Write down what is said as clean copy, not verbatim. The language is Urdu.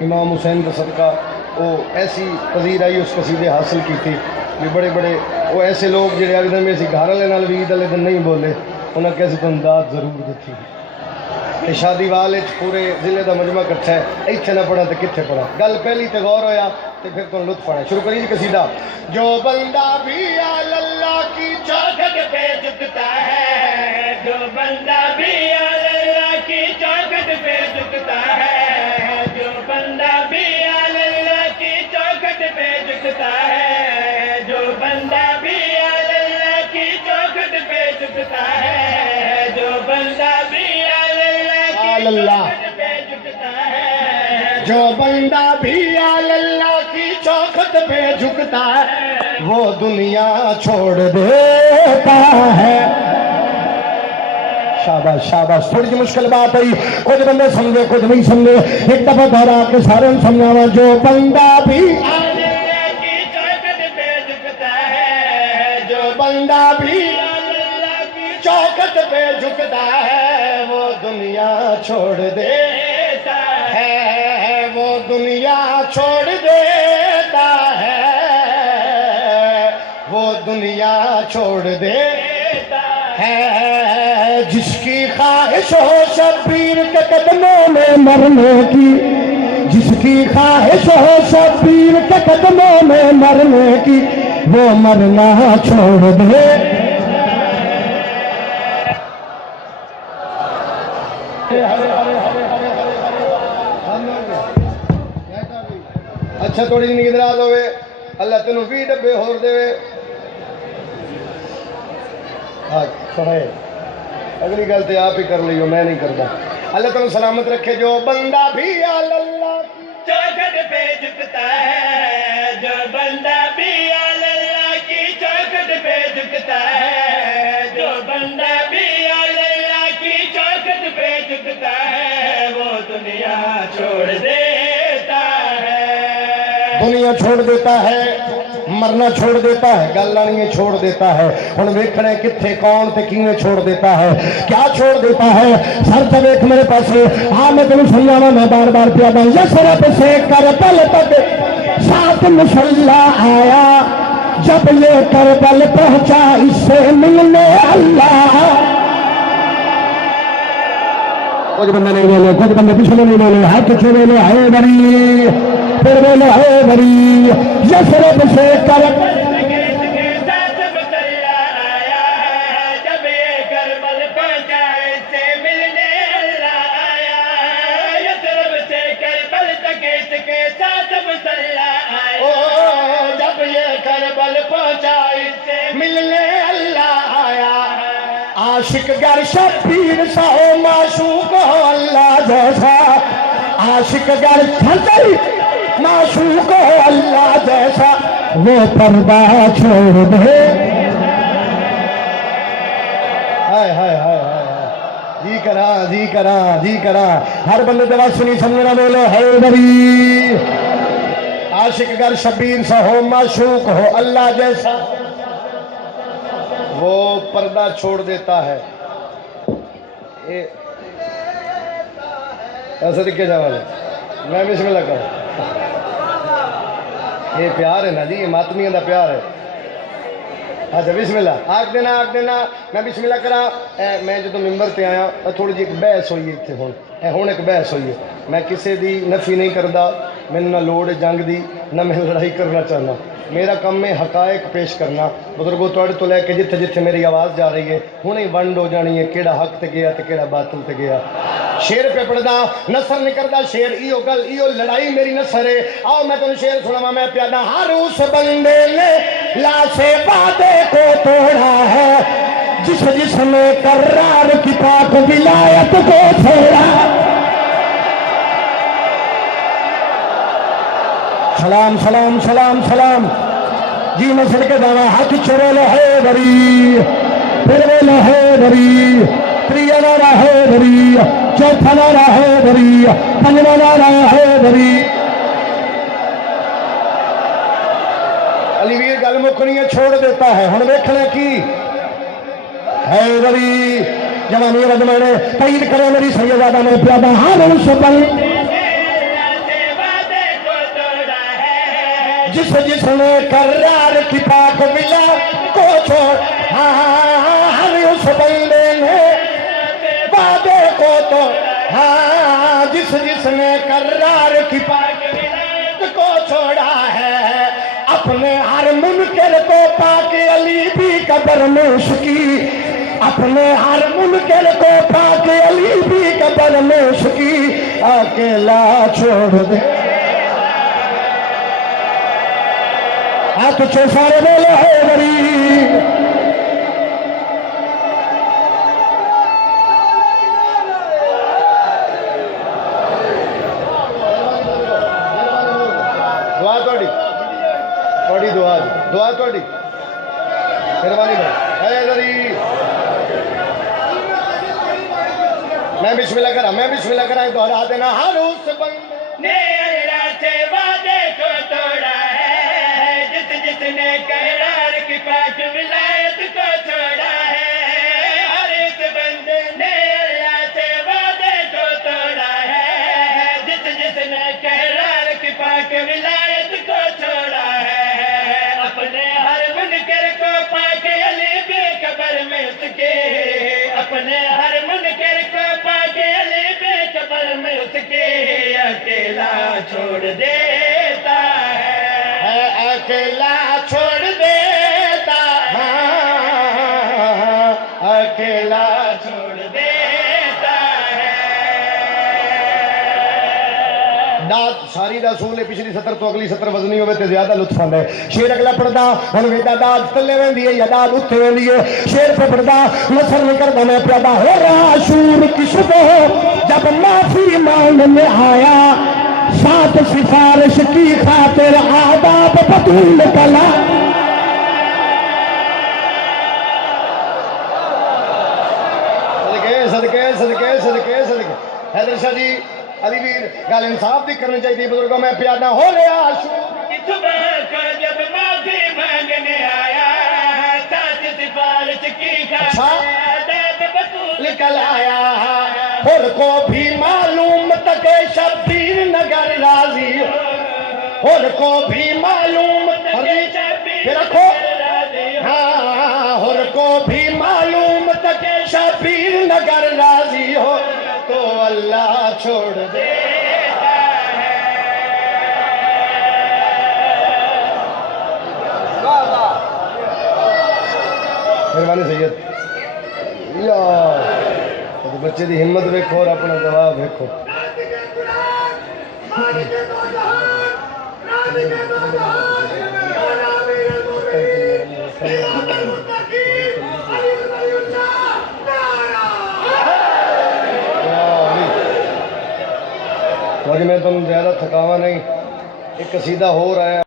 امام حسین کا صدقہ وہ ایسی پذیرائی اس قصیدے حاصل کی تھی بھی بڑے بڑے وہ ایسے لوگ جڑے اگلے دن میں اسی گھر والے نال بھی عید والے دن نہیں بولے انہیں کیسے تو امداد ضرور دیتی کہ شادی والے پورے ضلع کا مجمع کٹھا ہے ایتھے نہ پڑھا تو کتنے پڑھا گل پہلی تے غور ہویا تو پھر تم لطف آیا شروع کریے قصیدہ جو بندہ بھی اللہ کی چوکھٹ پہ جھکتا ہے جو بندہ بھی اللہ کی چوکھٹ پہ جھکتا ہے جو بندہ بھی اللہ کی چوکھٹ پہ جھکتا ہے جو بندہ بھی اللہ کی چوکھٹ پہ جھکتا ہے جو بندہ بھی اللہ پہ جھکتا ہے جو بندہ بھی اللہ کی چوکھٹ پہ جھکتا ہے وہ دنیا چھوڑ دیتا ہے شاباش شاباش تھوڑی سی مشکل بات ہے کچھ بندے سمجھے کچھ نہیں سمجھے ایک دفعہ دوہرا کے سارے سمجھاوا جو بندہ بھی اللہ کی چوکھٹ پہ جھکتا ہے جو بندہ بھی اللہ کی چوکھٹ پہ جھکتا ہے وہ دنیا چھوڑ دیتا ہے وہ دنیا چھوڑ دیتا ہے وہ دنیا چھوڑ دیتا ہے جس کی خواہش ہو شبیر کے قدموں میں مرنے کی جس کی خواہش ہو شبیر کے قدموں میں مرنے کی وہ مرنا چھوڑ دے اچھا تھوڑی جی نیند رات ہوئے اللہ تینوں 20 ڈبے ہور دے اگلی گل تو آپ ہی کر لیو میں نہیں کرتا اللہ تینوں سلامت رکھے جو بندہ بھی اللہ کی چوکھٹ پہ جھکتا ہے جو بندہ بھی اللہ کی چوکھٹ پہ جھکتا ہے جو بندہ بھی اللہ کی چوکھٹ پہ جھکتا ہے وہ دنیا چھوڑ دیتا ہے دنیا چھوڑ دیتا ہے مرنا چھوڑ دیتا ہے گل آنی چھوڑ دیتا ہے ہن ویکھنا کتھے کون تے کیویں چھوڑ دیتا ہے کیا چھوڑ دیتا ہے سر تے ویکھ میرے پاسے ہاں میں تینوں سمجھاواں میں بار بار پیا داں یسرب سے کربل تک ساتھ مسلح آیا جب یہ کربل پہنچا اس سے ملنے اللہ کچھ بندے نہیں بولے کچھ بندے پچھلے نہیں بولے ہاتھ چھوڑے لے ہے بڑی پھر بولے ہے بڑی یسرب سے کربل جب یہ کربل پہنچا ملنے اللہ آیا عاشق گر شبیر سا ہو معشوق ہو اللہ جیسا عاشق گر چھتری معشوق ہو اللہ جیسا وہ پردہ چھوڑ دے ہائے ہائے ہائے جی کرا ہر بندے دے وقت سنی سمجھنا بولو ہے بری عاشق گر شبیر سا ہو معشوق ہو اللہ جیسا وہ پردہ چھوڑ دیتا ہے ایسا دکھے جاواں میں بسم اللہ کروں یہ پیار ہے نا جی یہ ماتمیاں دا پیار ہے اچھا بسم اللہ آگ دینا میں بسم اللہ کرا میں جدو ممبر تے آیا تھوڑی جی ایک بحث ہوئی اتنے ہوں ایک بحث ہوئی ہے میں کسی دی نفی نہیں کردا میں نہ لوڑ جنگ دی نہ میں لڑائی کرنا چاہنا میرا کم ہے حقائق پیش کرنا بزرگوں توڑ تو لے کے جتھے جتھے میری آواز جا رہی ہے ہوں ہی ونڈ ہو جانی ہے کیڑا حق تے گیا تے کیڑا باطل تے گیا شیر پہ پڑھدا نصر نہیں کردا شیر ایو گل ایو لڑائی میری نصر ہے آؤ میں تمہیں شیر سناواں میں پیادا ہر اس بندے نے لاشے وعدے کو توڑا ہے جس نے قرار کی پاک ولایت کو چھوڑا سلام جی میں سڑ کے دعویٰ ہاتھ چھوڑے لے ہے بری پھر لے ہے بری تریہ نارا ہے بری چوتھا نارا ہے بری پنجواں نارا ہے بری علی ویر گل مکنی چھوڑ دیتا ہے ہن ویکھنا کی ہے بری جوانی رجمانے تائید کرے میری سیدہ میں پیادہ ہر اس بل جس جس نے کرار کی پاک ملا کو چھوڑ ہر اس بندے نے وعدے کو تو جس جس نے کرار کی پاک ملا کو چھوڑا ہے اپنے ہر منکر کو پاک علی بھی قبر میں اس کی اپنے ہر منکر کو پاک علی بھی قبر میں اس کی اکیلا چھوڑ دے ہاتھ چھو سارے بولے ہے غریب دعا توڑی دعا توڑی مہربانی بھائی اے غریب میں بسم اللہ کرا دوہرا دینا ہر اس بندے نے اللہ سے وعدے کو توڑا ہے جس جس نے کرار کی پاک ولایت کو چھوڑا ہے ہر ایک بندے نے اللہ سے وعدے کو توڑا ہے جس جس نے کرار کی پاک ولایت کو چھوڑا ہے اپنے ہر منکر کو پاک علی بے قبر میں اس کے اپنے ہر منکر کو پاک علی بے قبر میں اس کے اکیلا چھوڑ دیتا ہے اکیلا چھوڑ دیتا اکیلا چھوڑ دیتا ہے داد ساری دا سول ہے پچھلی سطر تو اگلی سطر وزنی ہوئے تے زیادہ لطف آندے شیر اگلا پڑھدا ہن ویدا داد تلے ویندی ہے یا داد اٹھے ویندی ہے شیر پہ پڑھدا نصر نہیں کردا میں پیدا ہو رہا شور کی صبح جب معافی مانگنے آیا سات سفارش کی خاطر آداب بدول کلا صدقے حیدر شاہ جی علی ویر گل انصاف دی کرنی چاہیے بزرگوں میں پیادہ ہو رہا شور صبح کو جب معافی مانگنے آیا سات سفارش کی خاطر آداب بدول نکل آیا اور کو بھی معلوم تک شبیر نگر راضی اور کو بھی معلوم پھر رکھو ہاں اور کو بھی معلوم تک شبیر نگر راضی ہو تو اللہ چھوڑ دے مہربانی سید یا بچے دی ہمت دیکھو اور اپنا جواب دیکھو میں تم زیادہ تھکاوا نہیں ایک قصیدہ ہو رہا ہے